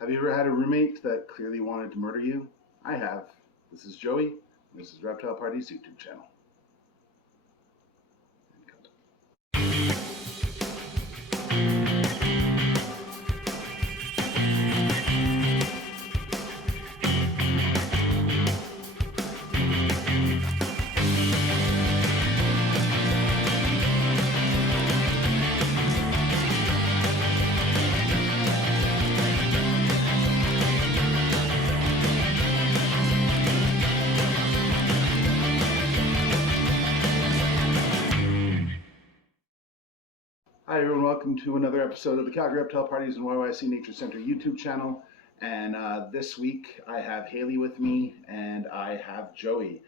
Have you ever had a roommate that clearly wanted to murder you? I have. This is Joey. This is Reptile Party's YouTube channel. Hi everyone, welcome to another episode of the Calgary Reptile Parties and YYC Nature Center YouTube channel. And this week I have Haley with me and I have Joey.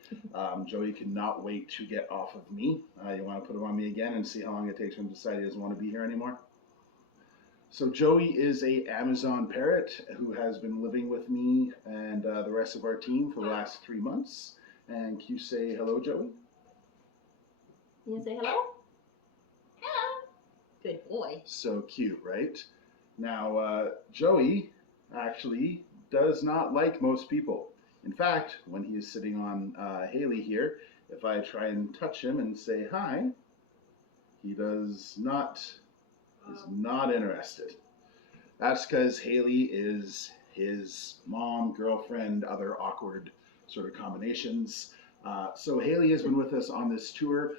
Joey cannot wait to get off of me. You want to put him on me again and see how long it takes for him to decide he doesn't want to be here anymore? So Joey is a Amazon parrot who has been living with me and the rest of our team for the last 3 months. And can you say hello, Joey? You say hello? Good boy. So cute, right? Now, Joey actually does not like most people. In fact, when he is sitting on Haley here, if I try and touch him and say hi, he is not interested. That's because Haley is his mom, girlfriend, other awkward sort of combinations. So Haley has been with us on this tour.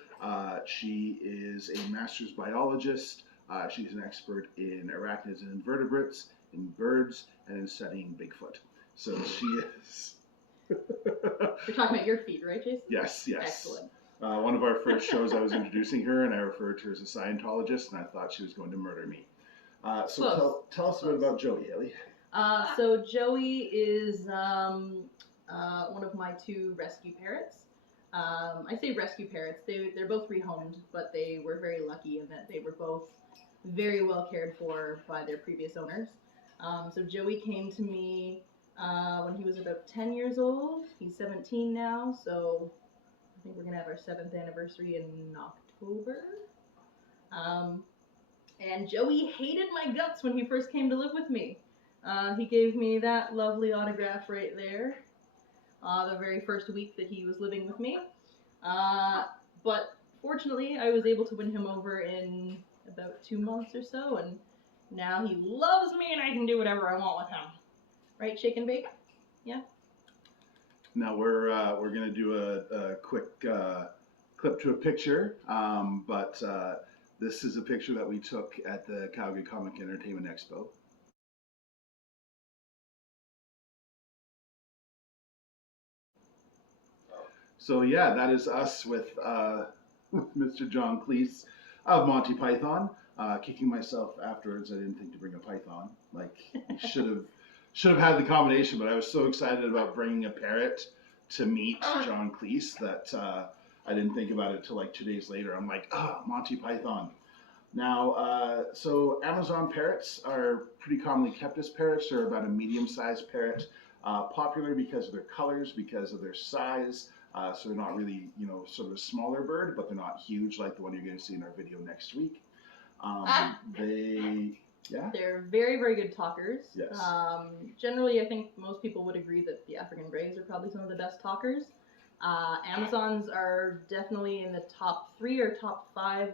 She is a master's biologist. She's an expert in arachnids and invertebrates, in birds, and in studying Bigfoot. So she is. You're talking about your feet, right, Jason? Yes, yes. Excellent. One of our first shows, I was introducing her, and I referred to her as a Scientologist, and I thought she was going to murder me. So tell us a bit about Joey, Haley. So Joey is one of my 2 rescue parrots. I say rescue parrots. They're both rehomed, but they were very lucky in that they were both very well cared for by their previous owners. So Joey came to me when he was about 10 years old. He's 17 now, so I think we're going to have our 7th anniversary in October. And Joey hated my guts when he first came to live with me. He gave me that lovely autograph right there. The very first week that he was living with me. But fortunately, I was able to win him over in about 2 months or so, and now he loves me and I can do whatever I want with him. Right, Shake and Bake? Yeah? Now we're going to do a quick clip to a picture, but this is a picture that we took at the Calgary Comic Entertainment Expo. So yeah, that is us with Mr. John Cleese of Monty Python. Kicking myself afterwards, I didn't think to bring a python. Like, should have had the combination, but I was so excited about bringing a parrot to meet John Cleese that I didn't think about it till like 2 days later. I'm like, Monty Python. Now, so Amazon parrots are pretty commonly kept as parrots. They're about a medium-sized parrot, popular because of their colors, because of their size. So they're not really, sort of a smaller bird, but they're not huge like the one you're going to see in our video next week. They're very, very good talkers. Yes. Generally, I think most people would agree that the African greys are probably some of the best talkers. Amazons are definitely in the top 3 or top 5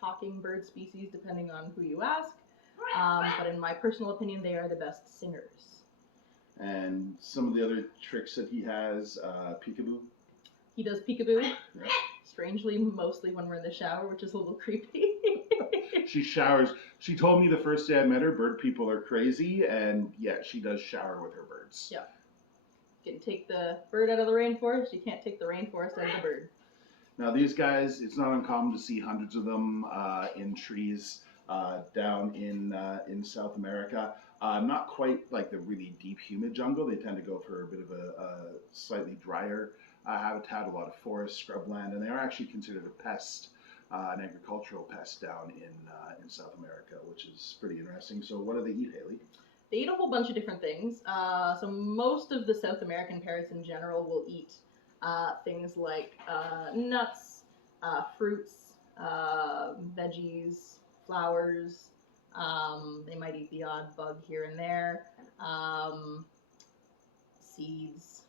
talking bird species, depending on who you ask. But in my personal opinion, they are the best singers. And some of the other tricks that he has, peekaboo. He does peekaboo. Yeah. Strangely, mostly when we're in the shower, which is a little creepy. She showers. She told me the first day I met her, bird people are crazy, and yeah, she does shower with her birds. Yeah. You can take the bird out of the rainforest, you can't take the rainforest out of the bird. Now these guys, it's not uncommon to see hundreds of them in trees down in South America. Not quite like the really deep humid jungle. They tend to go for a bit of a slightly drier habitat, a lot of forest, scrubland, and they are actually considered a pest, an agricultural pest down in South America, which is pretty interesting. So what do they eat, Haley? They eat a whole bunch of different things. So most of the South American parrots in general will eat things like nuts, fruits, veggies, flowers, They might eat the odd bug here and there, seeds,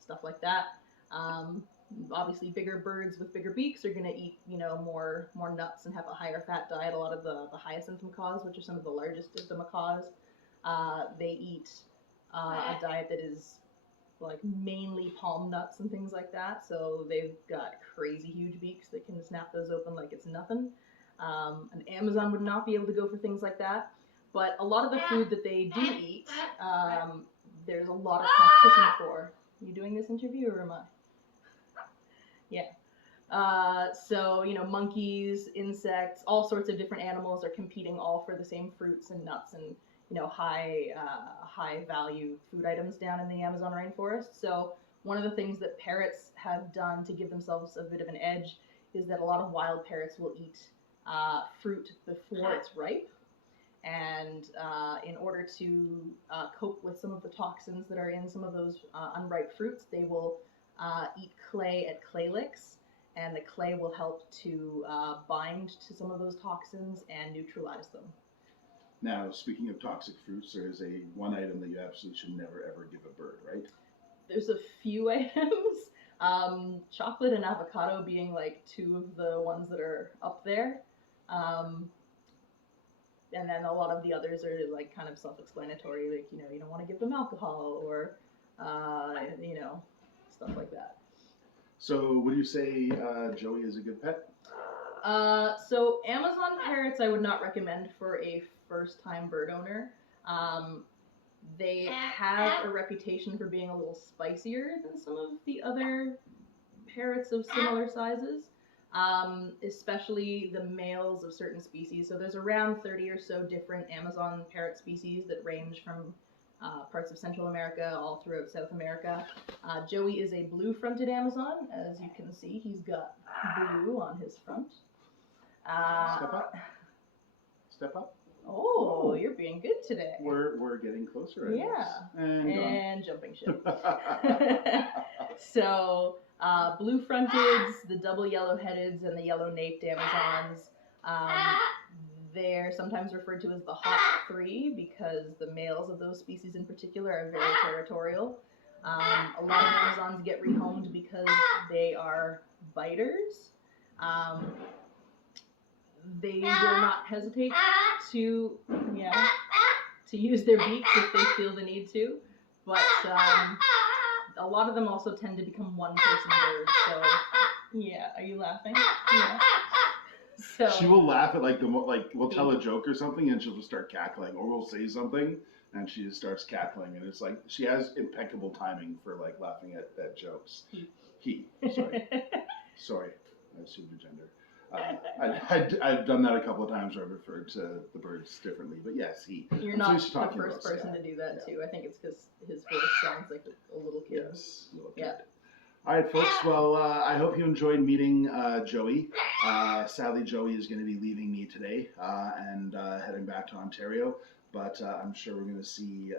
stuff like that. Um, Obviously, bigger birds with bigger beaks are going to eat, more nuts and have a higher fat diet. A lot of the hyacinth macaws, which are some of the largest of the macaws, they eat a diet that is like mainly palm nuts and things like that. So they've got crazy huge beaks that can snap those open like it's nothing. An Amazon would not be able to go for things like that. But a lot of the food that they do eat, there's a lot of competition for. You doing this interview or am I? Yeah. So, monkeys, insects, all sorts of different animals are competing all for the same fruits and nuts and, high value food items down in the Amazon rainforest. So one of the things that parrots have done to give themselves a bit of an edge is that a lot of wild parrots will eat fruit before it's ripe. And in order to cope with some of the toxins that are in some of those unripe fruits, they will eat clay at clay licks, and the clay will help to bind to some of those toxins and neutralize them. Now, speaking of toxic fruits, there is one item that you absolutely should never ever give a bird, right? There's a few items, chocolate and avocado being like two of the ones that are up there. And then a lot of the others are like kind of self-explanatory, like you don't want to give them alcohol or stuff like that. So would you say Joey is a good pet? So Amazon parrots I would not recommend for a first-time bird owner. They have a reputation for being a little spicier than some of the other parrots of similar sizes. Especially the males of certain species. So there's around 30 or so different Amazon parrot species that range from parts of Central America all throughout South America. Joey is a blue-fronted Amazon. As you can see, he's got blue on his front. Step up. Step up. Oh, you're being good today. We're getting closer. Yeah. And jumping ship. So blue fronteds, the double yellow headeds, and the yellow naped Amazons. They're sometimes referred to as the hot three because the males of those species in particular are very territorial. A lot of Amazons get rehomed because they are biters. They will not hesitate to use their beaks if they feel the need to, but a lot of them also tend to become one-person birds. So, yeah, are you laughing? Yeah. So she will laugh at we'll tell a joke or something, and she'll just start cackling, or we'll say something, and she just starts cackling, and it's like she has impeccable timing for like laughing at jokes. He. Sorry, I assumed your gender. I've done that a couple of times where I've referred to the birds differently, but yes, he. You're not the first person to do that too. I think it's because his voice sounds like a little kid. Yes, little kid. Yeah. All right, folks. Well, I hope you enjoyed meeting Joey. Sadly, Joey is going to be leaving me today and heading back to Ontario, but I'm sure we're going to see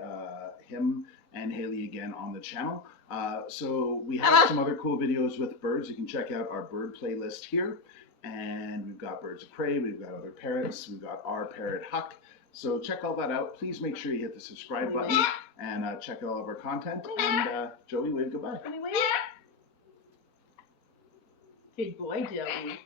him and Haley again on the channel. So we have some other cool videos with birds. You can check out our bird playlist here. And we've got birds of prey, we've got other parrots, we've got our parrot Huck. So check all that out. Please make sure you hit the subscribe button and check out all of our content. And Joey, wave goodbye. Good boy, Joey.